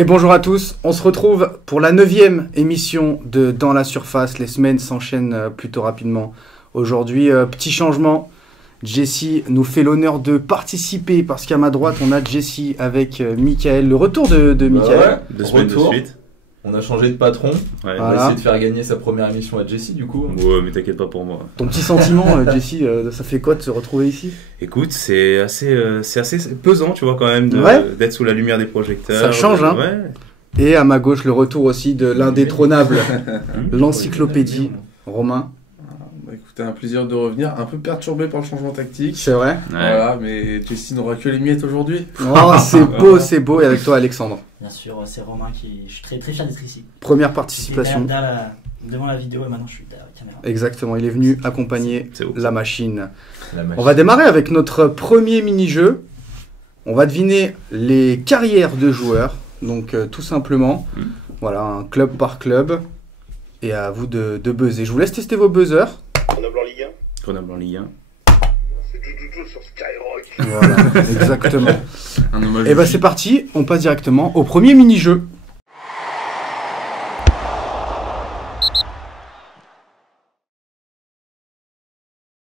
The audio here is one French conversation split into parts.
Et bonjour à tous, on se retrouve pour la 9e émission de Dans la Surface. Les semaines s'enchaînent plutôt rapidement. Aujourd'hui, petit changement. Jessie nous fait l'honneur de participer parce qu'à ma droite, on a Jessie avec Michael. Le retour de Michael. Ouais, 2 semaines de suite. On a changé de patron. Ouais. On va essayer de faire gagner sa première émission à Jessie du coup. Ouais, mais t'inquiète pas pour moi. Ton petit sentiment, Jessie, ça fait quoi de se retrouver ici? Écoute, c'est assez pesant, tu vois, quand même, d'être sous la lumière des projecteurs. Ça change, hein. Ouais. Et à ma gauche, le retour aussi de l'indétrônable, l'encyclopédie, Romain. Bah, écoutez, un plaisir de revenir, un peu perturbé par le changement tactique. C'est vrai. Voilà, mais Jessie n'aura que les miettes aujourd'hui. Oh, c'est beau. Et avec toi, Alexandre. Bien sûr, c'est Romain qui. Je suis très très fier d'être ici. Première participation. Devant la vidéo et maintenant je suis derrière la caméra. Exactement, il est venu accompagner la machine. La machine. On va démarrer avec notre premier mini-jeu. On va deviner les carrières de joueurs. Donc tout simplement, voilà, un club par club. Et à vous de buzzer. Je vous laisse tester vos buzzers. Grenoble en Ligue 1. Grenoble en Ligue 1. C'est Jujuju sur Skyrock. Voilà, exactement. Un hommage. Et bah c'est parti, on passe directement au premier mini-jeu.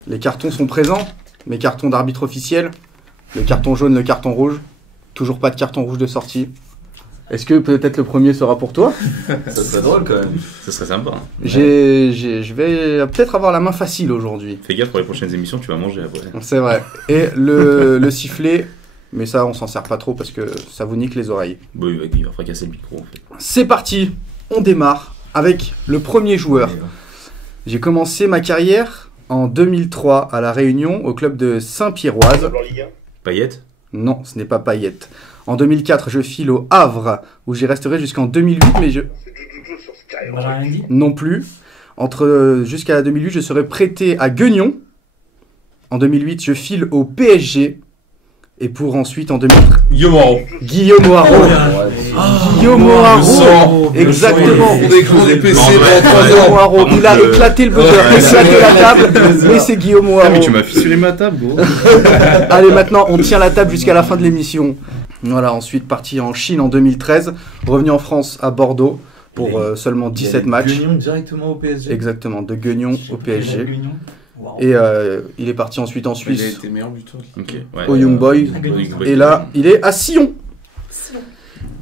Les cartons sont présents, mes cartons d'arbitre officiel, le carton jaune, le carton rouge. Toujours pas de carton rouge de sortie. Est-ce que peut-être le premier sera pour toi? Ça serait drôle quand même. Ça serait sympa. Hein. Je vais peut-être avoir la main facile aujourd'hui. Fais gaffe pour les prochaines émissions, tu vas manger après. C'est vrai. Et le sifflet, mais ça on s'en sert pas trop parce que ça vous nique les oreilles. Bon, il va fracasser le micro en fait. C'est parti, on démarre avec le premier joueur. J'ai commencé ma carrière en 2003 à La Réunion au club de Saint-Pierroise. Grenoble en Ligue 1. Paillette. Non, ce n'est pas Payette. En 2004, je file au Havre où j'y resterai jusqu'en 2008, mais C'est Jujuju sur On va rien Skyrock. dit. non plus. Jusqu'à 2008, je serai prêté à Guignon. En 2008, je file au PSG. Et pour ensuite, en 2013, Guillaume Haro. Guillaume Haro. Exactement. On écran des PC Non, ouais, pendant 3 Guillaume ans. Haro. Il a éclaté le buzzer, éclaté la table, mais c'est Guillaume Ah, Haro. mais tu m'as fissuré ma table, gros. Allez, maintenant, on tient la table jusqu'à la fin de l'émission. Voilà, ensuite parti en Chine en 2013, revenu en France à Bordeaux pour seulement 17 matchs. Guignon directement au PSG. Exactement, de Guignon au PSG. Guignon. Wow. Et il est parti ensuite en Il a Suisse été meilleur buteur. Ok, ouais. au Young Boys. Et là, il est à Sion.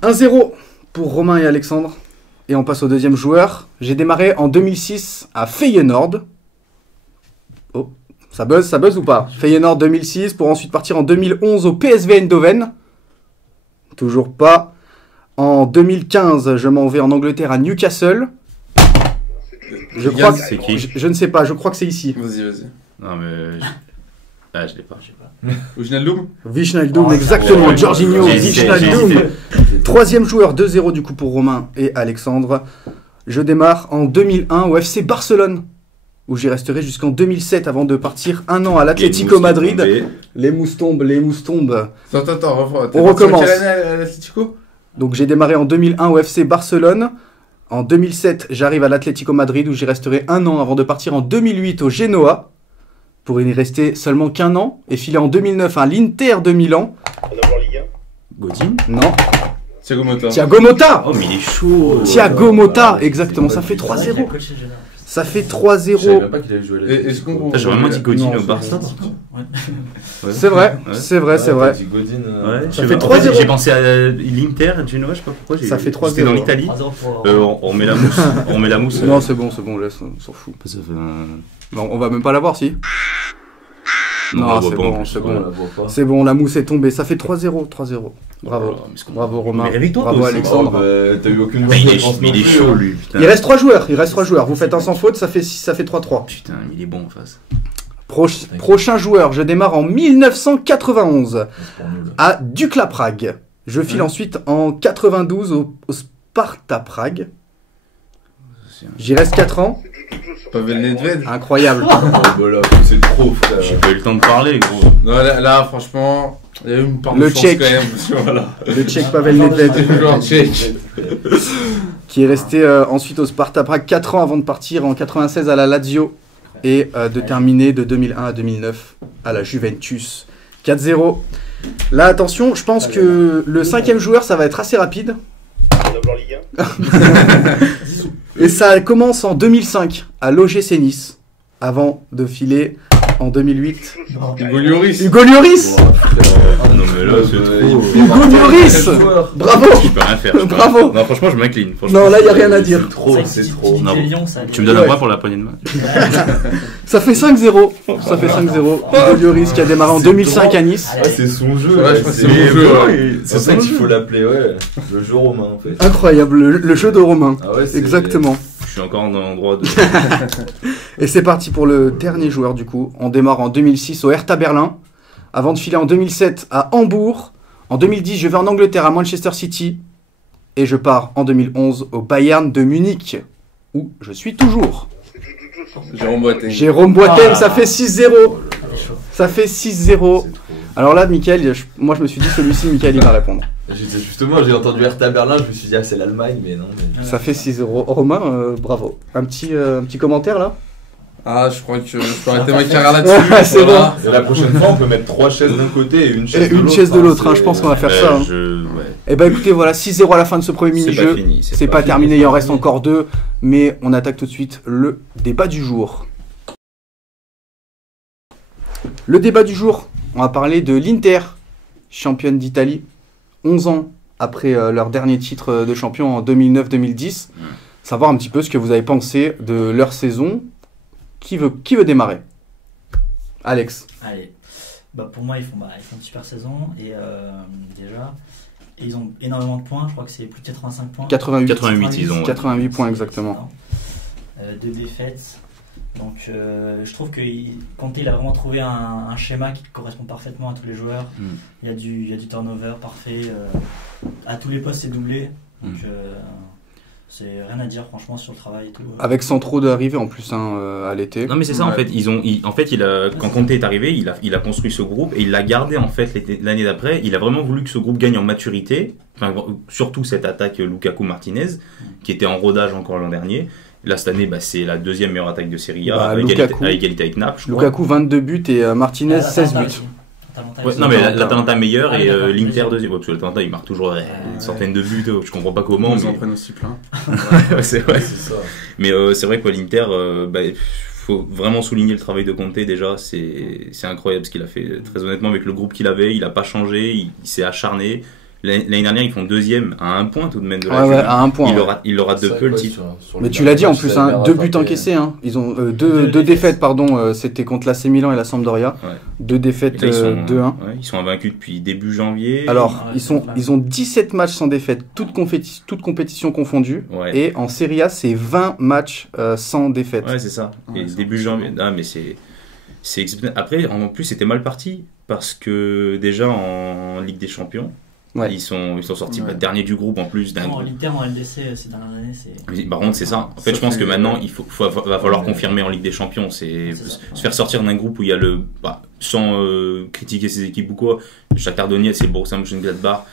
1-0 pour Romain et Alexandre. Et on passe au deuxième joueur. J'ai démarré en 2006 à Feyenoord. Oh, ça buzz ou pas? Feyenoord 2006 pour ensuite partir en 2011 au PSV Eindhoven. Toujours pas. En 2015, je m'en vais en Angleterre à Newcastle. Je crois que c'est qui? je ne sais pas, je crois que c'est ici. Vas-y. Non, mais. Ah, je l'ai pas. Je sais pas. Wijnaldum. Wijnaldum, Oh, exactement. ouais, Jorginho, j'ai hésité, Wijnaldum. Troisième joueur, 2-0 du coup pour Romain et Alexandre. Je démarre en 2001 au FC Barcelone, où j'y resterai jusqu'en 2007 avant de partir un an à l'Atlético Madrid. Les mousses tombent. Attends, On recommence. Quelle année à l'Atlético? Donc j'ai démarré en 2001 au FC Barcelone. En 2007, j'arrive à l'Atlético Madrid, où j'y resterai un an avant de partir en 2008 au Genoa, pour y rester seulement qu'un an, et filer en 2009 à l'Inter de Milan. Grenoble en Ligue 1. Godin. Non, Thiago Motta. Thiago Motta. Oh, mais il est chaud. Thiago Motta, exactement, ça fait C'est vrai qu'il a 3-0. coaché le jeune homme. Ça fait Je savais 3-0. même pas qu'il allait jouer à la Est-ce qu'on. J'ai vraiment dit Godin au Barça. Ouais. C'est vrai, c'est vrai. T'as dit Godin, Ouais, Ça je fait sais pas. 3-0. J'ai pensé à l'Inter, Genoa, je sais pas pourquoi. Ça fait 3-0. C'était dans l'Italie. 3-0 pour. On met la mousse. On met la mousse. Non, c'est bon, laisse, on s'en fout. Ça fait un... Non, on va même pas l'avoir, si. on la Non, voit c'est pas, en bon, plus. c'est on bon. la voit pas. C'est bon, la mousse est tombée. Ça fait 3-0. Bravo. Oh, mais ce qu'on- Bravo Romain. Mais réveille-toi, Bravo toi aussi. Alexandre. Oh, bah, t'as eu aucune Mais il est, réponse mais il non est plus, chaud, hein. lui. Putain. Il reste 3 joueurs. Vous faites un sans faute, ça fait 3-3. Putain, mais il est bon en face. Prochain joueur, je démarre en 1991 C'est pour nul. à Dukla Prague. Je file ensuite en 92 au Sparta Prague. J'y reste 4 ans. C'est Jujuju sur Pavel Skyrock. Nedved. Incroyable. Oh, bah là, c'est trop, frère. J'ai pas eu le temps de parler, gros. Non, là, franchement, il y a eu une part Le de chance Tchèque. quand même. Voilà. Le Tchèque Pavel Nedved. C'est le joueur tchèque. Qui est resté ensuite au Sparta Prague 4 ans avant de partir en 96 à la Lazio et de terminer de 2001 à 2009 à la Juventus. 4-0. Là, attention, je pense que le 5e joueur, ça va être assez rapide. en Ligue 1. Et ça commence en 2005 à l'OGC Nice, avant de filer en 2008. Hugo Lloris. Hugo Lloris. Ah non, mais là, c'est trop. Hugo Lloris. Bravo. Je peux rien faire. Bravo. Non, franchement, je m'incline. franchement. Non, là, il n'y a rien à dire. C'est trop, c'est trop. Non. Lyon, ça Tu me donnes un point pour la poignée de main. Ça fait 5-0. Ça fait 5-0. Hugo Lloris qui a démarré en 2005 à Nice. Ah, c'est son jeu. Ouais, je crois que c'est mon jeu, ouais. C'est ça qu'il faut l'appeler, ouais. Le jeu romain, en fait. Incroyable, le jeu de Romain. Ah ouais, c'est- Exactement. Je suis encore en droit de. Et c'est parti pour le dernier joueur du coup. On démarre en 2006 au Hertha Berlin, avant de filer en 2007 à Hambourg. En 2010, je vais en Angleterre à Manchester City. Et je pars en 2011 au Bayern de Munich, où je suis toujours. Jérôme Boateng. Jérôme Boateng, ça fait 6-0. Elle est chaud. Ça fait 6-0. Alors là, Mickaël, moi je me suis dit celui-ci, Mickaël il va répondre. Justement, j'ai entendu Hertha Berlin, je me suis dit, ah, c'est l'Allemagne, mais non. Mais... Ça fait 6-0. Romain, bravo. Un petit commentaire là. Ah, je crois que je peux arrêter ma carrière là-dessus. Ouais, c'est voilà. Et la prochaine fois, on peut mettre 3 chaises d'un côté et une chaise Et de l'autre. une chaise de l'autre, hein, c'est- je pense qu'on va faire ça. Hein. Ouais. Et bah écoutez, voilà, 6-0 à la fin de ce premier C'est mini-jeu. pas fini. C'est pas terminé, il en reste encore 2, mais on attaque tout de suite le débat du jour. Le débat du jour, on va parler de l'Inter, championne d'Italie, 11 ans après leur dernier titre de champion en 2009-2010. Savoir un petit peu ce que vous avez pensé de leur saison. Qui veut démarrer? Alex. Allez. Bah, pour moi, ils font une super saison. Et déjà, et ils ont énormément de points. Je crois que c'est plus de 85 points. 88, ils ont. 88 points exactement. 2 défaites. Donc je trouve que Conte il a vraiment trouvé un schéma qui correspond parfaitement à tous les joueurs. Il y a du turnover parfait. À tous les postes c'est doublé. Donc c'est rien à dire franchement sur le travail et tout. Avec sans trop d'arrivées en plus à l'été. Non mais c'est ça en Ouais. fait, quand Conte est arrivé, il a construit ce groupe et il l'a gardé en fait l'année d'après. Il a vraiment voulu que ce groupe gagne en maturité, enfin, surtout cette attaque Lukaku-Martinez qui était en rodage encore l'an dernier. Là cette année, c'est la deuxième meilleure attaque de Serie A Bah, à Lukaku. égalité avec Naples. Je crois. Lukaku 22 buts et Martinez 16 buts. Ouais, non mais l'Atalanta meilleur Ah, et d'accord, l'Inter deuxième. deuxième. Ouais, parce que l'Atalanta il marque toujours une ouais. centaine de buts. Je comprends pas comment. Ils en Mais... prennent aussi plein. Ouais, c'est vrai. C'est ça. Mais c'est vrai que l'Inter, faut vraiment souligner le travail de Conte déjà. C'est incroyable ce qu'il a fait. Très honnêtement, avec le groupe qu'il avait, il a pas changé, il s'est acharné. L'année dernière, ils font deuxième à un point tout de même de la Ouais, Juve. à un point. Il leur a deux peu le titre. Mais tu l'as dit en plus, hein, 2 buts encaissés. Hein. Ils ont deux défaites, pardon. C'était contre l'AC Milan et la Sampdoria. Ouais. 2 défaites, Et là, ils sont, 2-1. ouais, ils sont invaincus depuis début janvier. Alors, Ouais, ils ont 17 matchs sans défaite, toutes compétitions confondues. Ouais. Et en Serie A, c'est 20 matchs sans défaite. Ouais, c'est ça. Ouais, Et c'est début janvier. Ah, mais c'est exceptionnel. Après, en plus, c'était mal parti parce que déjà en Ligue des Champions, Ouais. ils sont sortis Ouais. dernier du groupe en plus. L'Inter en LDC ces dernières années c'est. Mais par contre, c'est ça. En fait, je pense que maintenant, va falloir confirmer en Ligue des Champions. C'est C'est ça. se faire sortir d'un groupe où il y a sans critiquer ses équipes ou quoi. Shakhtar Donetsk, c'est le Borussia Mönchengladbach.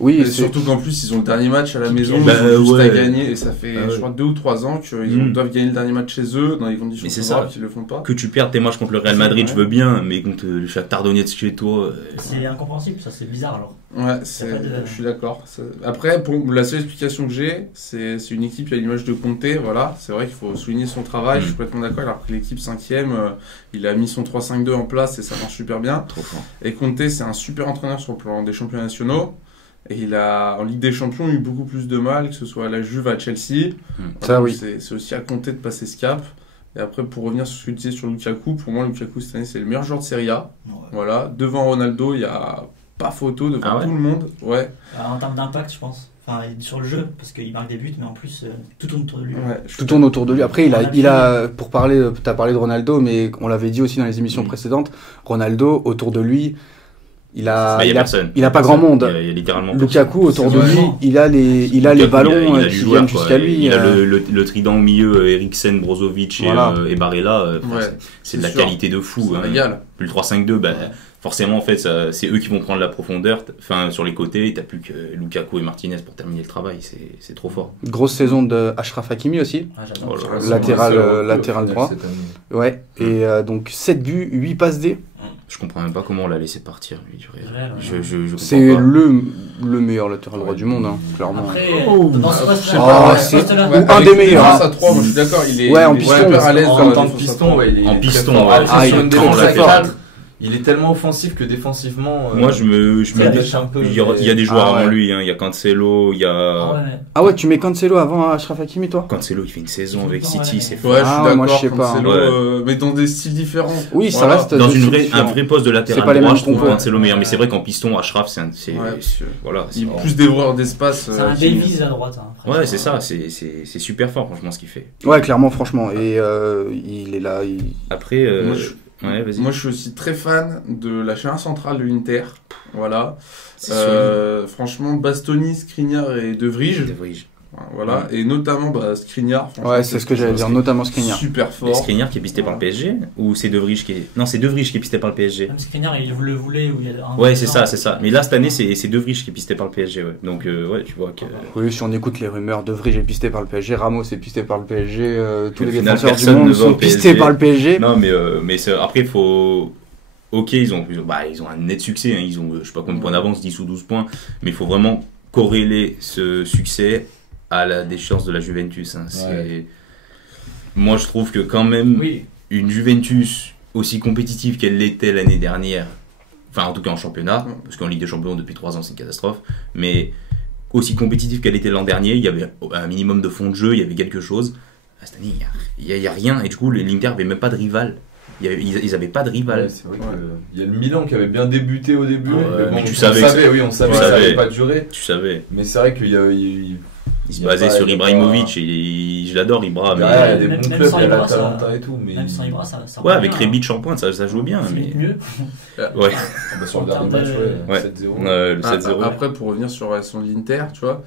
Oui, Et c'est- surtout qu'en plus, ils ont le dernier match à la maison, Bah, ils ont juste à ouais. gagner. Et ça fait, Ah ouais. je crois, 2 ou 3 ans qu'ils doivent gagner le dernier match chez eux, dans les conditions Mais c'est favorables, ça. qu'ils le font pas. Que tu perdes tes matchs contre le Real C'est Madrid, vrai. je veux bien, mais contre le Shakhtar Donetsk chez toi. C'est incompréhensible, ça c'est bizarre alors. Ouais, Y a pas de- je suis d'accord. Après, pour la seule explication que j'ai, c'est une équipe à l'image de Conte. Voilà, c'est vrai qu'il faut souligner son travail. Je suis complètement d'accord. Alors que l'équipe 5e, il a mis son 3-5-2 en place et ça marche super bien. Trop fort. Et Conte, c'est un super entraîneur sur le plan des championnats nationaux. Et il a, en Ligue des Champions, eu beaucoup plus de mal, que ce soit à la Juve, à Chelsea. Ça, oui. C'est aussi à Conte de passer ce cap. Et après, pour revenir sur ce que tu disais sur Lukaku, pour moi, Lukaku, cette année, c'est le meilleur joueur de Serie A. Ouais. Voilà. Devant Ronaldo, il n'y a pas photo, devant Ah ouais tout le monde. Ouais. En termes d'impact, je pense. Enfin, sur le jeu, parce qu'il marque des buts, mais en plus, tout tourne autour de lui. Ouais, je Tout tourne autour de lui. Après, il a pour parler, t'as parlé de Ronaldo, mais on l'avait dit aussi dans les émissions précédentes, Ronaldo, autour de lui, il a personne. il a pas grand monde. Il y a littéralement Lukaku, autour de C'est lui, vrai. il a les Lukaku, ballons il a du qui joueur, viennent quoi. jusqu'à lui. Il a le trident au milieu, Eriksen, Brozovic Voilà. et Barella. Ouais, c'est de la sûr. qualité de fou. C'est un hein. régal. Plus le 3-5-2, forcément, en fait, c'est eux qui vont prendre la profondeur. Enfin, sur les côtés, t'as plus que Lukaku et Martinez pour terminer le travail. C'est trop fort. Grosse saison de Achraf Hakimi aussi. Ah, j'adore. Voilà. Latéral, C'est latéral au final, droit. cette année. Ouais. Et donc 7 buts, 8 passes D. Je comprends même pas comment on l'a laissé partir, lui, du Real. Real, ouais. Je comprends C'est pas. le meilleur latéral droit du monde, hein, clairement. Après, Oh, dans ce je sais poste-là, pas, dans ce c'est- poste-là, ou un des meilleurs, Grâce hein. à 3, moi je suis d'accord, il est, Ouais, en il est piston, super à l'aise En dans la tant que défense piston, centrale. ouais, il est En très piston, fort. ouais. Après, Ah, il sur est une très, défense très à fort. 4, il est tellement offensif que défensivement. Moi, je me ça dis, lâche un peu. il y a des joueurs Ah ouais. avant lui, hein. Il y a Cancelo, il y a... ah ouais. Ah ouais, tu mets Cancelo avant Achraf Hakimi, toi? Cancelo, il fait une saison avec Ouais. City, c'est fou. Ouais, je suis Ah, moi, je d'accord, sais pas. Cancelo, Ouais. mais dans des styles différents. Oui, ça Voilà. reste Dans deux une styles vraie, un différents. vrai poste de latéral pas les droit, mêmes je trouve compos. Cancelo meilleur. Mais c'est vrai qu'en piston, Achraf, c'est Ouais. voilà. Il est plus dévoreur d'espace. C'est un Hakimi. Davies à droite. Hein, Ouais, c'est ça, c'est super fort, franchement, ce qu'il fait. Ouais, clairement, franchement. Et il est là. Après, Moi, ouais, vas-y. Moi, je suis aussi très fan de la charnière centrale de l'Inter. Voilà. C'est solide. Franchement, Bastoni, Skriniar et De Vrij. De Vrij. Voilà. Et notamment Skriniar. franchement, Ouais, c'est ce que j'allais dire, notamment Skriniar. Super Et fort. Skriniar qui est pisté par le PSG ou c'est De Vrij qui est... Non, c'est De Vrij qui est pisté par le PSG. Même Skriniar, il le voulait. Où il y a un Ouais, c'est ça. Mais là, cette année, c'est De Vrij qui est pisté par le PSG, ouais. Donc, ouais, tu vois que... Oui, si on écoute les rumeurs, De Vrij est pisté par le PSG, Ramos est pisté par le PSG, tous Au les final, défenseurs du personne ne monde va au sont PSG. pistés par le PSG. Non, mais après, il faut... Ok, ils ont un net succès, hein. Ils ont, je sais pas combien de points d'avance, 10 ou 12 points, mais il faut vraiment corréler ce succès à la déchéance de la Juventus, hein. Ouais. Moi, je trouve que quand même, Oui. une Juventus aussi compétitive qu'elle l'était l'année dernière, enfin en tout cas en championnat, parce qu'en Ligue des Champions depuis 3 ans c'est une catastrophe, mais aussi compétitive qu'elle était l'an dernier, il y avait un minimum de fond de jeu, il y avait quelque chose. Cette année, il y a rien, et du coup l'Inter n'avait même pas de rival. Ils n'avaient pas de rival. Ouais, c'est vrai qu'il y a le Milan qui avait bien débuté au début. Ouais, bon, mais tu on savais savait, oui, on savait tu que ça savais. n'allait pas durer. Tu savais. Mais c'est vrai qu'il y a. Il se Il y a basait pas- sur il y a Ibrahimovic, pas- et je l'adore Ibra, mais... Derrière, il y a des Même- bons même clubs, sans il y a Ibra, ça- l'Atalanta et tout. Mais... Même sans Ibra, ça Ouais, va avec bien, Rebic en pointe, ça joue bien, C'est mais... mieux. Ouais, Ah bah, sur le En dernier termes match, de- ouais, Ouais. 7-0. le 7-0. Après, pour revenir sur la relation de l'Inter, tu vois,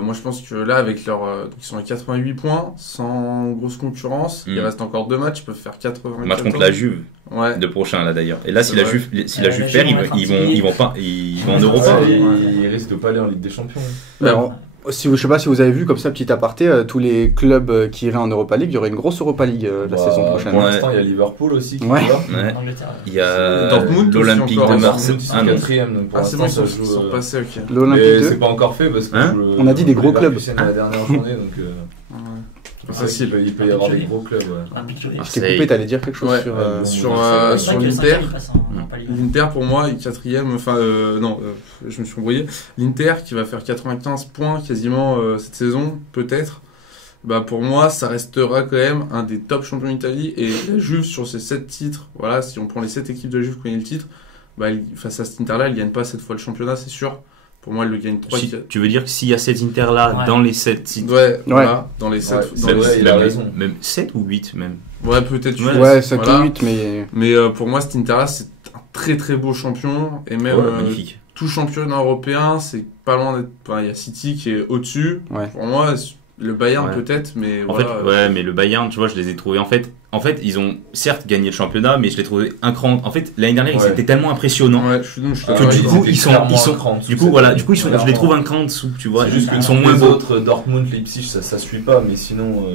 moi je pense que là, avec leur. Donc, ils sont à 88 points, sans grosse concurrence. Il Mm. reste encore 2 matchs, ils peuvent faire 80. Match contre la Juve, Ouais. de prochain là d'ailleurs. Et là, si C'est la vrai. Juve La perd, Juve va être ils vont pas, ils vont en Europa. Ouais, Ouais. il risque de pas aller en Ligue des Champions. Alors, je sais pas si vous avez vu, comme ça, petit aparté, tous les clubs qui iraient en Europa League, il y aurait une grosse Europa League la Bah, saison prochaine. Pour Ouais. l'instant, il y a Liverpool aussi qui Ouais. est là. Ouais. En Angleterre. Il y a Dortmund aussi l'Olympique encore, de hein, Marseille. Ils sont Ah non. 4ème, donc pour Ah, c'est bon, l'instant, ils ça sont, joue. sont passés, ok. L'Olympique Mais 2. c'est pas encore fait parce que Hein On a dit des gros clubs. C'est la dernière journée, donc. Pas facile. Il peut y avoir des gros clubs. Ouais. Un picture. Je t'ai coupé, t'allais dire quelque chose Ouais. sur. Sur, C'est sur vrai que le l'Inter. cinquième, il passe en Europa League. L'Inter pour moi est 4ème, je me suis embrouillé. L'Inter qui va faire 95 points quasiment cette saison, peut-être. Bah pour moi, ça restera quand même un des top champions d'Italie. Et la Juve sur ces 7 titres, voilà, si on prend les 7 équipes de la Juve qui gagnent le titre, bah, face à cet Inter-là, elle ne gagne pas cette fois le championnat, c'est sûr. Pour moi, elle le gagne 3 Si- tu veux dire que s'il y a cet Inter-là Ouais. dans les 7 sites, Ouais, voilà, dans les 7. Ouais, dans c'est les vrai, sept- il a raison. même 7 ou 8 même. ouais, peut-être Ouais, huit, Ouais, 7 voilà. ou 8, mais. Mais pour moi, cet Inter-là, c'est un très très beau champion. Et même Ouais, magnifique. tout championnat européen, c'est pas loin d'être. Enfin, il y a City qui est au-dessus. Ouais. Pour moi, le Bayern Ouais. peut-être, mais En voilà. fait, ouais, mais le Bayern, tu vois, je les ai trouvés. En fait, ils ont certes gagné le championnat, mais je les trouvais un cran. En fait, l'année dernière, ils Ouais. étaient tellement impressionnants. Ouais, je suis Que d'accord du avec coup, toi. ils sont- Du coup, voilà, je les trouve un cran en dessous, tu vois. C'est juste Ils sont moins les beaux. autres, Dortmund, Leipzig, ça suit pas, mais sinon,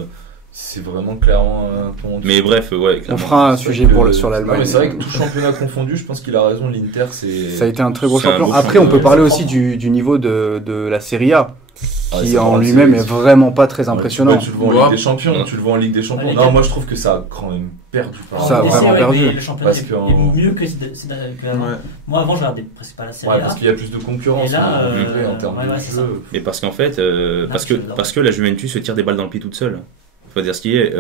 c'est vraiment clairement un ton en dessous. Mais bref, ouais. On clairement. fera un C'est vrai sujet que- sur Non, l'Allemagne. mais c'est vrai que tout championnat confondu, je pense qu'il a raison, l'Inter, c'est. Ça a été un très gros C'est un champion. beau Après, on peut championnat, parler c'est aussi propre. du niveau de la Serie A, Ah, qui c'est en vrai, lui-même c'est- est vraiment pas très impressionnant. Ouais, tu le vois en Ouais. Ligue des Champions, tu le vois en Ligue des Champions. Ouais, Non, moi je trouve que ça a quand même perdu. Ça a En vraiment essai, perdu. mais Le championnat Parce est qu'en- mieux que avant. Ouais. Moi, avant, je regardais presque pas la série Ouais, A. parce qu'il y a plus de concurrence Et là, en termes ouais, de ouais, c'est jeu. ça. Mais parce qu'en fait, parce que la Juventus se tire des balles dans le pied toute seule. Faut dire ce qui est.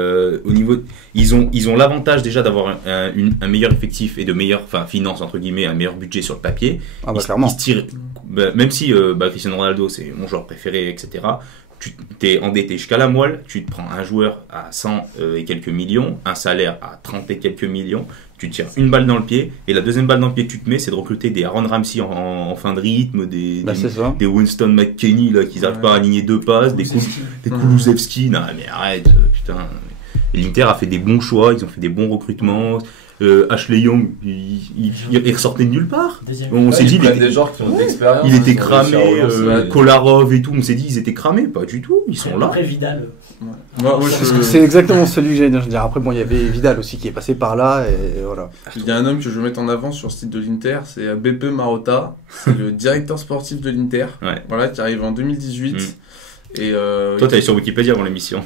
Au niveau, ils ont l'avantage déjà d'avoir un meilleur effectif et de meilleures, enfin, finances entre guillemets, un meilleur budget sur le papier. Ah bah Ils clairement. se tirent, même si Cristiano Ronaldo c'est mon joueur préféré, etc. Tu t'es endetté jusqu'à la moelle, tu te prends un joueur à 100 et quelques millions, un salaire à 30 et quelques millions, tu te tires une balle dans le pied, et la deuxième balle dans le pied que tu te mets, c'est de recruter des Aaron Ramsey en fin de rythme, Bah c'est ça. des Winston McKennie là, qui n'arrivent pas à aligner deux passes, des Kulusevski, non mais arrête, putain. Et l'Inter a fait des bons choix, ils ont fait des bons recrutements. Ashley Young, il ressortait de nulle part. Deuxième. On s'est dit, il y a des joueurs qui ont de l'expérience. il était qui ont réussi à cramé, relancer. Kolarov et tout, on s'est dit, ils étaient cramés. Pas du tout, ils sont là. Après Vidal. Moi, C'est exactement celui que j'allais dire. Je veux dire. Après, bon, il y avait Vidal aussi qui est passé par là, et voilà. il y a un homme que je veux mettre en avant sur ce site de l'Inter, c'est Beppe Marotta, c'est le directeur sportif de l'Inter, Ouais. voilà, qui arrive en 2018. Et Toi, t'allais sur Wikipédia avant l'émission.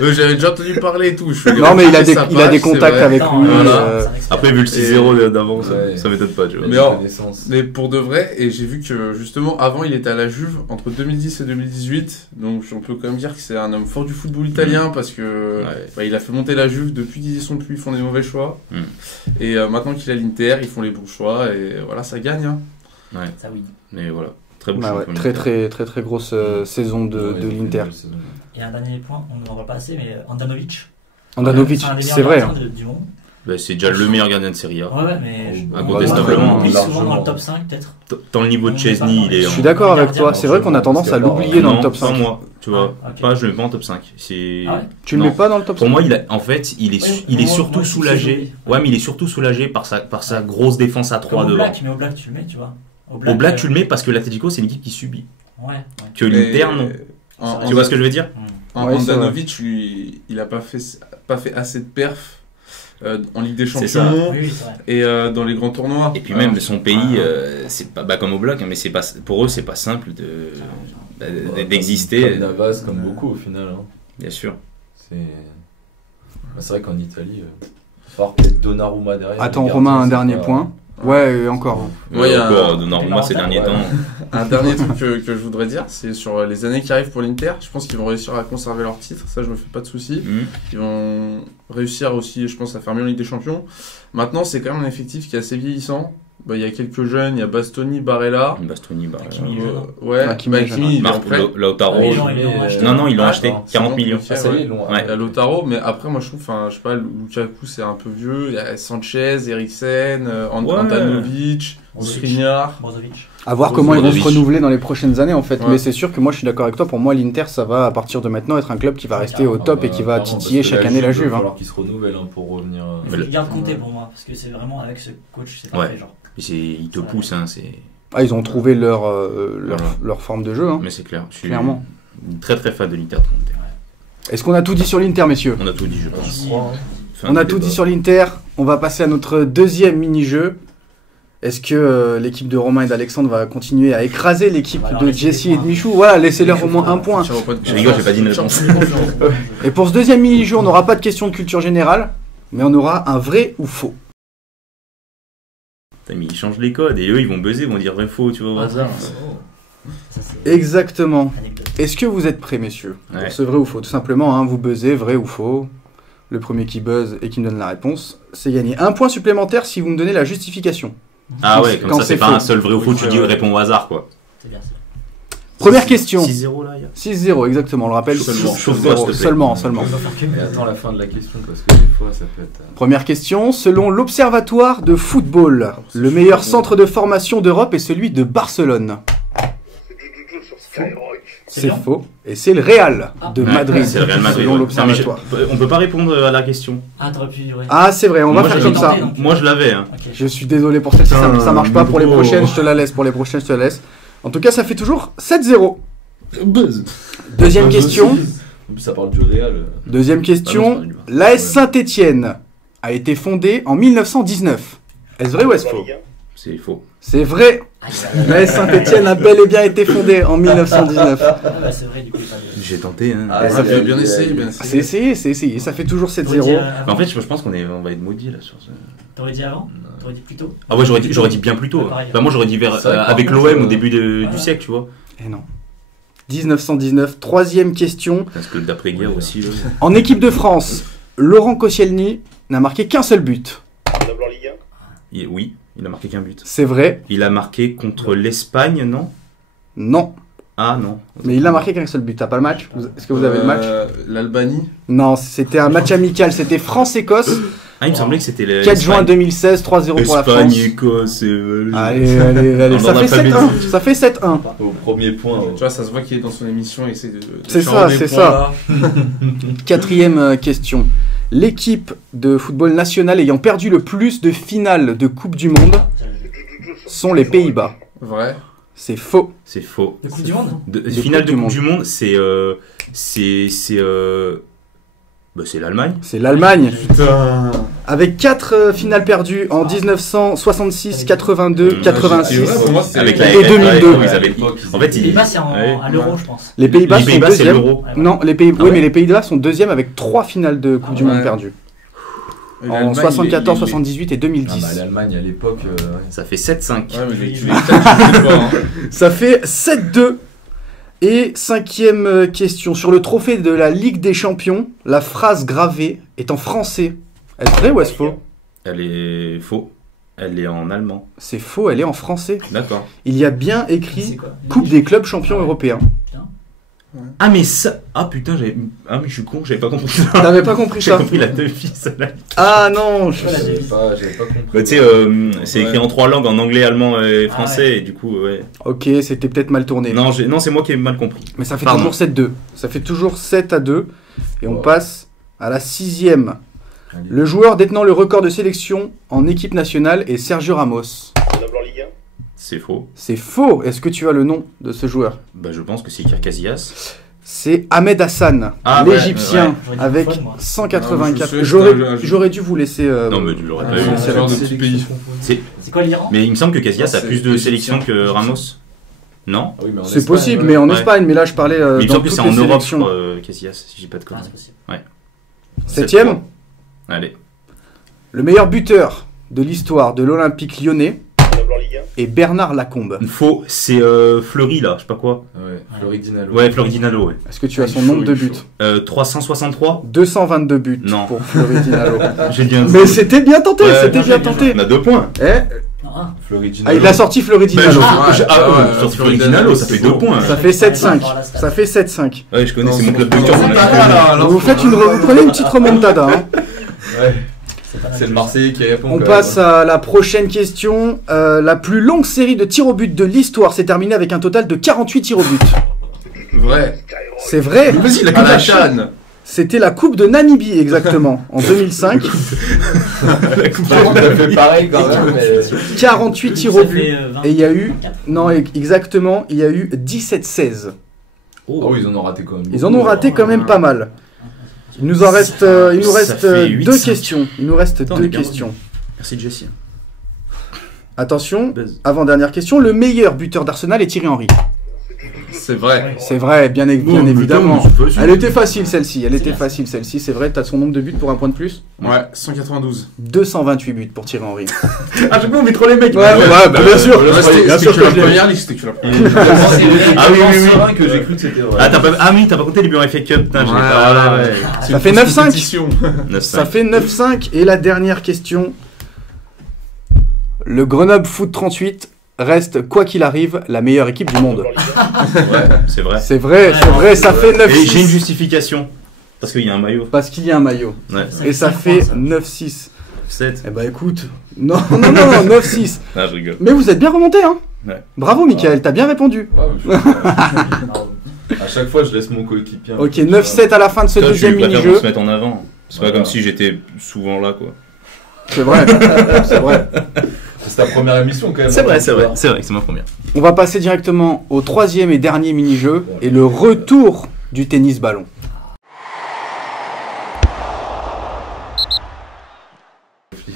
j'avais déjà entendu parler et tout. Non, mais il a des contacts avec Non, lui. voilà. Après, vu le 6-0 d'avant, Ouais. ça m'étonne pas, tu vois. Mais Mais alors, connaissance. Mais pour de vrai, et j'ai vu que justement avant il était à la Juve entre 2010 et 2018, donc on peut quand même dire que c'est un homme fort du football italien parce que Ouais. il a fait monter la Juve depuis qu'ils y sont plus, ils font des mauvais choix. Mm. Et maintenant qu'il est à l'Inter, ils font les bons choix et voilà, ça gagne. Hein. Ça oui. Mais voilà, très beau Bah ouais, champion. très grosse saison de l'Inter. Et un dernier point, on ne en parle pas assez, mais Andanovic. Andanovic, un des c'est meilleurs vrai. gardiens du monde. Bah, c'est déjà le meilleur gardien de Serie A. Ouais, mais Incontestablement. plus souvent dans Largement. le top 5 peut-être. Dans le niveau de Chesney, il est. Je suis d'accord avec toi. C'est vrai qu'on a tendance à l'oublier dans le top Pas 5. moi, tu vois. Ah, ok. Pas, je le mets pas en top 5. C'est. Ah ouais. Tu le Non. mets pas dans le top 5 Pour moi, en fait, il est Oui, surtout moi, soulagé. oui. Ouais, mais il est surtout soulagé par sa grosse défense à 3 Comme au devant. Black, mais au Black tu le mets, tu vois. Au Black, tu le mets parce que l'Atlético, c'est une équipe qui subit. Ouais. Que l'Inter, non. Tu vois ce que je veux dire? Ouais, c'est Andanovic, lui, il a pas fait assez de perf en Ligue des C'est ça. Champions Oui, c'est vrai. et dans les grands tournois. Et puis même son pays, c'est pas comme au Black, hein, mais c'est pas pour eux, c'est pas simple d'exister. Comme Navas, comme beaucoup au final. Hein. Bien sûr. C'est vrai qu'en Italie, voir peut-être Donnarumma derrière. Attends, les Romain, un gardiens, dernier c'est pas- point. Ouais, encore. Ouais, il y a encore Donnarumma ces derniers temps. Un dernier truc que je voudrais dire, c'est sur les années qui arrivent pour l'Inter. Je pense qu'ils vont réussir à conserver leur titre, ça je me fais pas de soucis. Ils vont réussir aussi, je pense, à faire mieux en Ligue des Champions. Maintenant, c'est quand même un effectif qui est assez vieillissant. Il y a quelques jeunes, il y a Bastoni, Barella. Bastoni, Hakimi, Ouais, Hakimi, Hakimi, il est en Marc prêt. Lautaro. Ah, ils l'ont acheté. Non, ils l'ont Ah, acheté. non, 40 c'est millions. bon, Ah, ça y est, ils l'ont. Ouais. Il y a Lautaro, mais après, moi je trouve, je sais pas, Lukaku c'est un peu vieux. Il y a Sanchez, Eriksen, Andanovic, Skriniar. Brozovic. À voir comment ils vont se Brozovic. renouveler dans les prochaines années en fait. Ouais. Mais c'est sûr que moi je suis d'accord avec toi. Pour moi, l'Inter, ça va à partir de maintenant être un club qui va rester au top et qui va titiller chaque année la Juve. Il va hein. falloir qu'ils se renouvellent pour revenir. Il faut qu'il garde Conte pour moi, parce que c'est vraiment avec ce coach, c'est parfait. Genre. Il te pousse, hein, c'est. Ah, ils ont trouvé leur Voilà. forme de jeu. Hein. Mais c'est clair. Je suis Clairement. très très fan de l'Inter de Conte. Est-ce qu'on a tout dit sur l'Inter, messieurs? On a tout dit, je pense. Si, Fin On du a tout débat. dit sur l'Inter. On va passer à notre deuxième mini-jeu. Est-ce que l'équipe de Romain et d'Alexandre va continuer à écraser l'équipe On va leur de laisser Jesse des et de points. Michou? Voilà, laissez-leur au moins un point. Je rigole, j'ai pas dit une réponse. Et pour ce deuxième mini-jeu, on n'aura pas de question de culture générale, mais on aura un vrai ou faux. Putain, mais ils changent les codes et eux ils vont buzzer, ils vont dire vrai faux, tu vois, au hasard. Ça, c'est Exactement. anecdote. Est-ce que vous êtes prêts, messieurs, Ouais. pour ce vrai ou faux? Tout simplement, hein, vous buzzez, vrai ou faux. Le premier qui buzz et qui me donne la réponse, c'est gagné. Un point supplémentaire si vous me donnez la justification. Ah ouais, comme Quand ça c'est c'est pas faux. un seul vrai ou faux, tu dis réponds au hasard quoi. C'est bien ça. Première question. 6-0 là, il y a. 6-0, exactement, on le rappelle. Seulement. 6-0. Chauffe-toi, s'il te plaît. Seulement. Mais attends la fin de la question parce que des fois ça peut être. Première question. Selon l'Observatoire de football, le meilleur centre de formation d'Europe est celui de Barcelone. C'est Lyon. faux. Et c'est le Real de Ouais, Madrid, c'est le Real Madrid. selon ouais. l'Observatoire. Non, mais on peut pas répondre à la question. Ah, t'aurais pu. Ouais. Ah, c'est vrai, on va Moi, faire j'ai comme ça. tenté, donc. Moi je l'avais. Hein. Ok. Je suis désolé pour celle-ci, ça marche pas. Pour les gros. prochaines, je te la laisse. Pour les prochaines, je te la laisse. En tout cas, ça fait toujours 7-0. Buzz. Deuxième question. En plus ça parle du Real. Deuxième Ah non, question. c'est pas L'AS Saint-Étienne a été fondée en 1919. Est-ce vrai ou est-ce faux? C'est faux. C'est vrai. Aïe, aïe, aïe. L'AS Saint-Étienne a bel et bien été fondée en 1919. Ah, bah, c'est vrai, du coup, pas de. J'ai tenté. Hein. Ah, ça fait bien essayé, bien C'est essayé. essayé. Ça fait toujours T'aurais 7-0. dit, Bah, en fait, je pense qu'on va être maudit là sur ce. T'aurais dit avant? T'aurais dit plus tôt? Ah ouais, j'aurais dit bien plus tôt. Ouais, pareil. Bah moi j'aurais dit vers C'est vrai que avec par contre, l'OM au début du ouais. siècle, tu vois. Eh non. 1919, troisième question. Parce que d'après-guerre aussi. là. En équipe de France, Laurent Koscielny n'a marqué qu'un seul but. Oui, il a marqué qu'un but. C'est vrai. Il a marqué contre l'Espagne, non? Non. Ah non. Mais il a marqué qu'un seul but. T'as pas le match? Est-ce que vous avez le match? L'Albanie. Non, c'était un match amical. C'était France-Écosse. Ah, il me semblait que c'était le 4 juin 2016, 3-0 pour la France. Espagne, Écosse. Allez. Dans Ça fait l'alphabet. 7-1. Ça fait 7-1. Au premier point. Tu vois, ça se voit qu'il est dans son émission et essaie de C'est faire ça, des c'est points, ça. là. Quatrième question. L'équipe de football national ayant perdu le plus de finales de Coupe du Monde sont les Pays-Bas. Vrai. C'est faux. C'est faux. De Coupe du Monde Finale de Coupe du Monde, c'est l'Allemagne. C'est l'Allemagne. Putain. Avec 4 finales perdues en 1966, 82, 86 Pour moi, c'était Avec la- la et 2002. ils avaient- En fait, Les Pays-Bas, c'est à l'Euro, je pense. Les Pays-Bas Les sont Pays-Bas, c'est deuxièmes. l'Euro. Non, les Pays Ah oui, ouais. mais les Pays-Bas sont deuxièmes avec 3 finales de Coupe du Monde Ouais. perdues. Et En l'Allemagne, 74, les- 78 et Ah 2010. bah, l'Allemagne à l'époque. Ça fait 7-5. Ouais, mais tu les quatre, je sais pas. Hein. Ça fait 7-2. Et 5e question. Sur le trophée de la Ligue des Champions, la phrase gravée est en français. Est-ce vrai ou est-ce faux? Elle est faux. Elle est en allemand. C'est faux, elle est en français. D'accord. Il y a bien C'est écrit quoi Coupe des clubs champions européens. Ah mais ça. Ah putain, mais je suis con, j'avais pas compris ça. T'avais pas compris J'ai ça? compris la devise. Celle-là. Ah non, Voilà, J'avais pas compris. Bah, tu sais, c'est écrit Ouais. en 3 langues, en anglais, allemand et Ah français, ouais. et du coup, ouais. Ok, c'était peut-être mal tourné. Non, c'est moi qui ai mal compris. Mais ça fait Pardon. toujours 7-2. Ça fait toujours 7-2. Et on Wow. passe à la 6e. Allez. Le joueur détenant le record de sélection en équipe nationale est Sergio Ramos. C'est faux. C'est faux. Est-ce que tu as le nom de ce joueur? Bah, je pense que c'est Iker Casillas. C'est Ahmed Hassan, Ah ouais, l'Égyptien, ouais. J'aurais dit avec Buffon, moi. 184. Non, je sais, J'aurais dû vous laisser. Non, mais tu l'aurais Ah, pas ouais. eu. c'est genre de la- petit pays. C'est- C'est quoi l'Iran Mais il me semble que Casillas Ah, a c'est plus de égyptien. sélections que Ramos. Non? Ah oui, mais en C'est Espagne, possible, ouais. mais en Ouais. Espagne. Mais là, je parlais Mais il me dans semble que toutes c'est en les Europe, je sélections. crois, Casillas, si je dis pas de Ah, conneries. c'est possible. 7e, Allez. le meilleur buteur de l'histoire de l'Olympique lyonnais est Bernard Lacombe. Faux, c'est Fleury, là, je sais pas quoi. Ouais, Floridinalo. Ouais, Fleury Dinalo, ouais. Est-ce que tu as son Il nombre faut, de il buts? faut. 363. 222 buts Non. pour Floridinalo. J'ai dit un Mais c'était bien tenté, Ouais, c'était non, bien j'ai bien tenté. On a 2 points. Eh, Ah, Floridinalo. il a sorti Floridinalo. Ah, ouais, sur ouais, Fleury Dinalo, ça fait 2 faux. points. Ça fait 7-5. par la stat. Ça fait 7-5. Ouais, je connais, Non, c'est mon club de non, cœur. non, on a non, fait- non, non, Vous faites vous prenez une petite remontada. Hein. Ouais, c'est pas mal. c'est le Marseillais qui répond. On quand passe même. à la prochaine question. La plus longue série de tirs au but de l'histoire s'est terminée avec un total de 48 tirs au but. Vrai. C'est vrai. Mais vas-y, la À la coupe Cannes. C'était la Coupe de Namibie exactement en 2005. Par contre, on a fait pareil quand même, mais. 48 tirs Ça au but. fait, 20, Et il y a eu 24. non exactement, il y a eu 17-16. Oh, ils en ont raté quand même. Ils en ont raté quand même pas mal. Il nous en reste il nous Ça reste fait 8-5. 2 questions. Il nous reste Attends, on 2 est bien questions. Merci Jessie. Attention, Buzz. avant-dernière question, le meilleur buteur d'Arsenal est Thierry Henry. C'est vrai. C'est vrai, bien Bon, évidemment. putain, mais c'est Elle était facile celle-ci, C'est facile celle-ci, c'est vrai, t'as son nombre de buts pour un point de plus. Ouais, 192. 228 buts pour Thierry Henry. Ah, je peux, on met trop les mecs. Ouais, bien sûr. Ouais, c'était bien sûr que que la je l'ai première ligue, c'était que la première. Ah oui, oui, oui. que j'ai cru que c'était vrai. Ah, t'as pas compté les buts en FA Cup, putain, je l'ai Ouais, pas. ouais. Ah, Ça fait 9-5. Compétition. 9-5. Ça fait 9-5 et la dernière question. Le Grenoble Foot 38 reste, quoi qu'il arrive, la meilleure équipe du monde. Ouais, c'est vrai. C'est vrai, ça fait Et j'ai une 9-6. justification. Parce qu'il y a un maillot. Parce qu'il y a un maillot. Ouais. Et ça fait 9-6. 7. Eh bah écoute, non, 9-6. Ah, je rigole. Mais vous êtes bien remonté, hein. Ouais. Bravo, Mickaël, t'as bien répondu. Ouais, mais je- à chaque fois, je laisse mon coéquipier. Ok, 9-7 à la fin de ce Toi, deuxième je préfère mini-jeu. se mettre en avant. C'est pas Voilà. comme si j'étais souvent là, quoi. C'est vrai, c'est vrai. C'est ta première émission quand même. C'est vrai, hein, c'est tu vrai. vois. C'est vrai que c'est ma première. On va passer directement au troisième et dernier mini-jeu et le retour du tennis-ballon.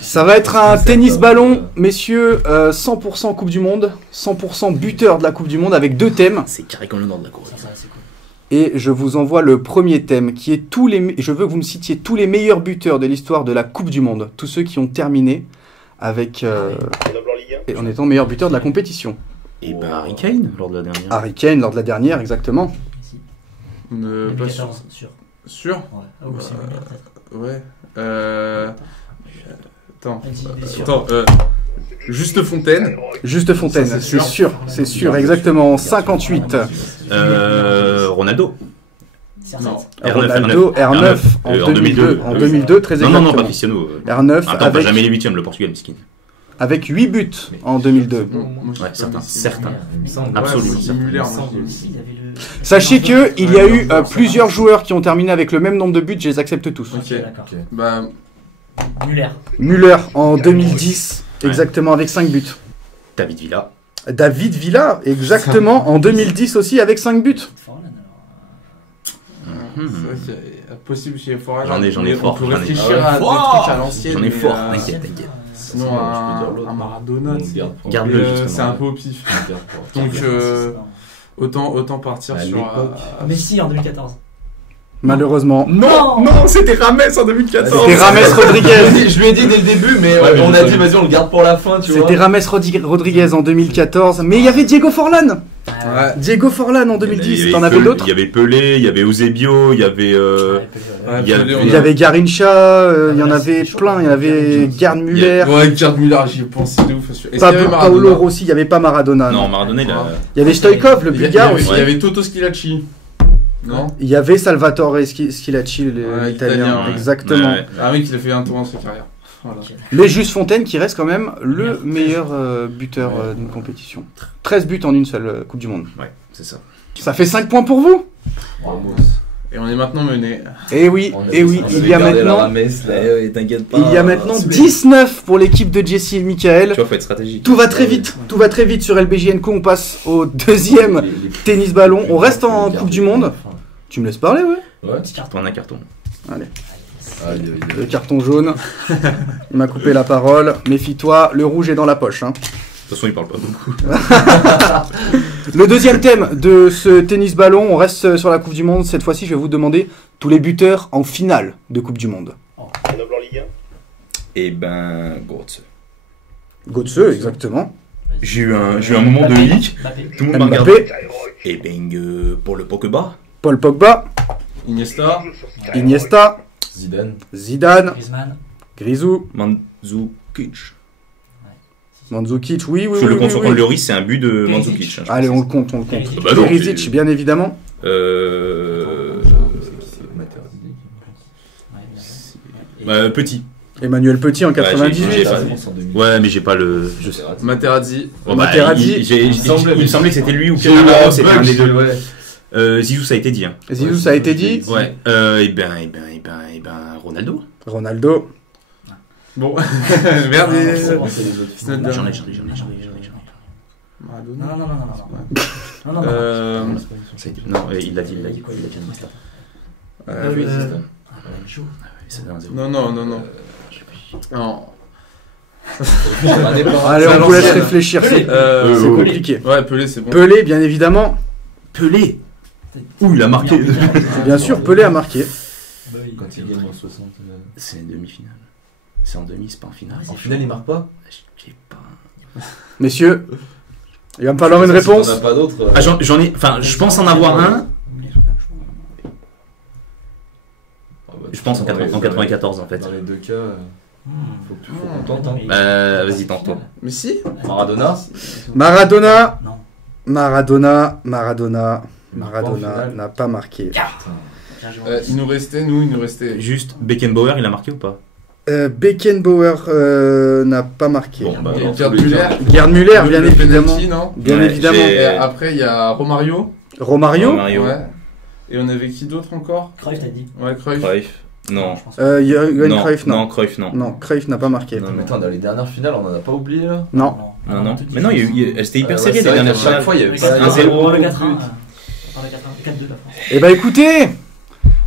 Ça va être un tennis-ballon, messieurs, 100% Coupe du Monde, 100% buteur de la Coupe du Monde avec 2 thèmes. C'est carré comme le nord de la cour. Ça, c'est cool. Et je vous envoie le premier thème qui est je veux que vous me citiez tous les meilleurs buteurs de l'histoire de la Coupe du Monde. Tous ceux qui ont terminé avec, et en étant meilleur buteur de la compétition. Et bah, Harry Kane, lors de la dernière. Harry Kane lors de la dernière, exactement. Ici. Pas sûr. 2014, sûr. Sûr Ouais. Ah, ou c'est peut-être. Ouais. Attends. Sûr. Attends. Juste Fontaine. Juste Fontaine, Ça, c'est sûr, exactement. 58. Ronaldo. CR7. Non. Ronaldo, R9 en 2002. En 2002, très Non, exactement. non, pas Cristiano. R9 Attends, pas avec... jamais les huitièmes, le Portugal, miskin. avec 8 buts en 2002. Ouais, certains. Il me semble. Absolument. Ouais, Muller, moi, je dis. Aussi, il y avait le- Sachez que il y a eu plusieurs joueurs qui ont terminé avec le même nombre de buts, je les accepte tous. Ok. D'accord. Ok. Bah, Müller. Müller en 2010, exactement avec 5 buts. David Villa. David Villa, exactement en 2010 aussi avec 5 buts. Forlan, alors. c'est vrai qu'il y a possible chez Forêt. J'en ai fort, On peut j'en ai réfléchir fort. à des trucs à l'ancienne. J'en ai mais, fort, euh, t'inquiète. Sinon, Je peux dire l'autre. un Maradona, tu sais. Garde-le, Mais, justement. c'est un peu au pif. Donc, autant partir À sur. l'époque. Messi en 2014. Malheureusement. Non, non, c'était Rames en 2014. C'était Rames Rodriguez. Je lui ai dit dès le début, mais Ouais, mais on je a sais. dit vas-y on le garde pour la fin, tu vois. C'était Rames Rodriguez en 2014, mais il y avait Diego Forlan. Ouais. Diego Forlan en 2010, t'en avais d'autres? Il y avait Pelé, il y avait Eusebio, il y avait. Ouais, Il y a- Pelé, on Il y a- avait Garincha, il y en là, avait c'est chaud. plein, il y avait Gerd Müller, Ouais, Gerd Müller, j'y ai pensé de ouf. Est-ce qu'il y avait Paolo Maradona Rossi, il n'y avait pas Maradona. Non, Maradona, il a. Il y avait Stoïkov, le Il y a- Bulgare il y avait- aussi. Il y avait Toto Schilacci. Non. Il y avait Salvatore Schilacci, Ouais, l'italien, italien, ouais. exactement. Ouais, ouais. Ah oui, qu'il a fait un tour dans sa carrière. Voilà. Mais Juste Fontaine qui reste quand même le meilleur buteur d'une compétition. 13 buts en une seule Coupe du Monde. Ouais, c'est ça. Ça fait 5 points pour vous. Ramos. Et on est maintenant mené. Et oui, On a- et oui, on il avait y a gardé la maintenant, Rames, là. t'inquiète il y a maintenant 19 pour l'équipe de Jesse et Michael. Tu vois, faut être stratégique. Tout va très vite, tout va très vite sur LBJNCO. On passe au deuxième tennis ballon. On reste en Coupe du Monde. Tu me laisses parler, ouais? Ouais. Petit carton. Prendre un carton. Aïe, aïe, Le aïe. carton jaune. Il m'a coupé la parole. Méfie-toi, le rouge est dans la poche. Hein. De toute façon, il parle pas beaucoup. Le deuxième thème de ce tennis ballon, on reste sur la Coupe du Monde. Cette fois-ci, je vais vous demander tous les buteurs en finale de Coupe du Monde. Et ben, Götze. Götze, exactement. J'ai eu un moment de hic. Mbappé. Tout le monde m'a regardé. Mbappé, Et ben, pour le Pogba. Paul Pogba, Iniesta. Iniesta, Zidane. Zidane, Griezmann. Grisou, Mandzukic. Mandzukic, oui, oui, Parce que oui, le compte oui, sur oui. Lloris, c'est un but de Mandzukic. hein, je Allez, pense. on le compte, on le compte. Perisic. Bah non, Perisic, c'est- bien évidemment. Petit. Emmanuel Petit en Ouais, j'ai 98. pas- Ouais, mais j'ai pas le. Je sais. Materazzi. Bon, Materazzi. il me semblait que c'était lui ou J'ai eu Cannavaro, un c'était bug, un des deux. ouais. Zizou, ça a été dit. Hein. Zizou, ça a été dit. Ouais. Et ben, Ronaldo. Ronaldo. Bon, merde. Ah, J'en ai. Maradona. Non, non, non, non, non, non. Non, non, non. Ça a été- Non, il l'a dit. Quoi, il a dit Oui. Chaud. C'est un zéro. Non, non, non, non. Non. Allez, C'est à on vous laisse l'ancienne. réfléchir. C'est Euh, compliqué. Ouais, Pelé, c'est bon. Pelé, bien évidemment. Pelé. Ouh, il a marqué. Bien sûr, Pelé a marqué. Quand il gagne en 60. C'est une demi-finale. C'est en demi, c'est pas en finale. En finale, il marque pas. Je sais pas. Messieurs, il va me falloir une Si réponse. t'en as pas d'autres. Ah, j'en ai. Enfin, je pense en avoir un. Je pense en 94 en fait. Dans les deux cas, faut qu'on tente. hein. Vas-y, tente-toi. Mais si. Maradona. Maradona. Non. Maradona En finale. n'a pas marqué. Bien joué. Il nous restait. Juste, Beckenbauer, il a marqué ou pas? Beckenbauer n'a pas marqué. Bon, bah, dans Gerd tous les Müller. cas. Gerd Müller, Le bien évidemment. penalty, non. Bien Ouais, évidemment. j'ai- Et après, il y a Romario. Romario. Mario. Ouais. Et on avait qui d'autre encore? Cruyff, t'as dit. Ouais, Cruyff. Cruyff. Non. Je pense pas. Johan Cruyff, non. Non, Cruyff, non. Non, Cruyff n'a pas marqué. Non, Mais attends, dans les dernières finales, on en a pas oublié là. Non. Non, non. tout de Mais non, suite. c'était hyper Ouais, serré c'est les vrai dernières qu'à chaque finales. fois, il y avait Le pas 4-1, 1-0. le 4-1, but. attends, le 4-1, 4-2 la France. Eh ben écoutez,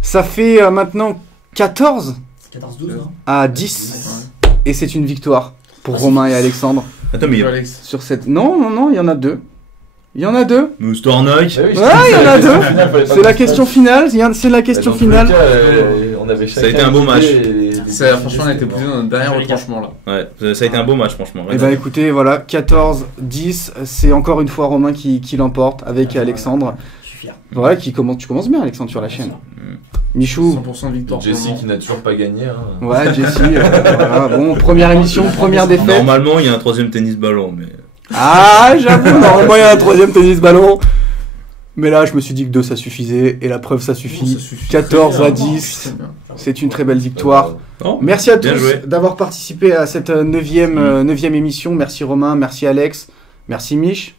ça fait maintenant 14 14-12, non à 10. Et c'est une victoire pour Romain et Alexandre. Attends, mais Alex. Sur cette... Non, il y en a deux. Il y en a deux. Moustornoy. Ouais, Ouais, il y en a deux. C'est la question finale. C'est la question finale. On avait Ça a été un beau match. Franchement, on a été posé dans notre dernier retranchement là. Ouais, ça a été un beau match, franchement. Et ben écoutez, voilà, 14-10. C'est encore une fois Romain qui l'emporte avec Alexandre. Je suis fier. Ouais, tu commences bien, Alexandre, sur la chaîne. Michou. 100% de victoire. pour Jessie le qui moment. n'a toujours pas gagné. Hein. Ouais, Jessie. Voilà, bon, première émission, première défaite. Normalement, il y a un troisième tennis ballon, mais. Ah, j'avoue, normalement il y a un troisième tennis ballon. Mais là, je me suis dit que 2 ça suffisait, et la preuve ça suffit. Ça suffit 14 très à bien. 10, c'est une très belle victoire. Oh, Merci à bien tous joué. d'avoir participé à cette 9e émission. Merci Romain, merci Alex, merci Mich,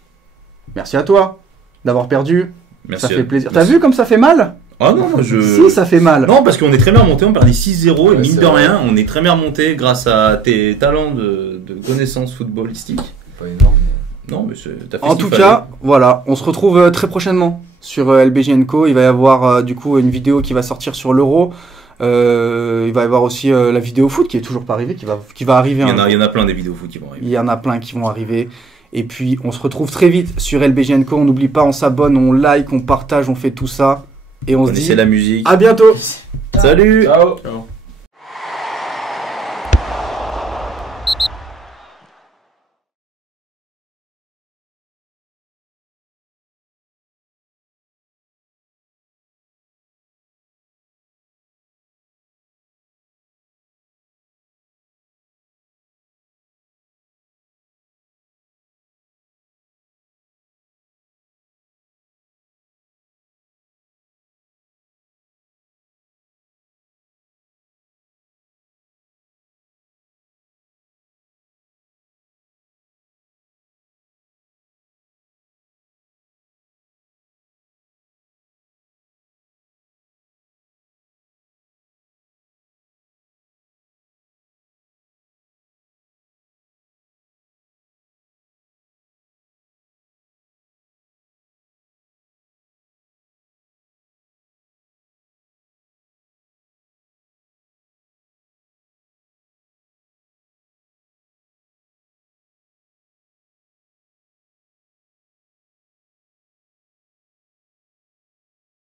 merci à toi d'avoir perdu. Merci. Ça fait plaisir. Merci. T'as vu comme ça fait mal? Ah non, je. Si, ça fait mal. Non, parce qu'on est très bien remonté, on perdait 6-0 et Ouais, mine c'est de vrai. rien, on est très bien remonté grâce à tes talents de connaissances footballistiques. Pas énorme. Non, mais t'as fait En ce qu'il tout fallait. cas, voilà, on se retrouve très prochainement sur LBG & Co. Il va y avoir du coup une vidéo qui va sortir sur l'Euro. Il va y avoir aussi la vidéo foot qui est toujours pas arrivée, qui va arriver. Il y en a plein des vidéos foot qui vont arriver. Il y en a plein qui vont arriver. Et puis on se retrouve très vite sur LBG & Co. On n'oublie pas, on s'abonne, on like, on partage, on fait tout ça. Et on se dit Connaissez la musique. à bientôt. Salut. Ciao. Ciao.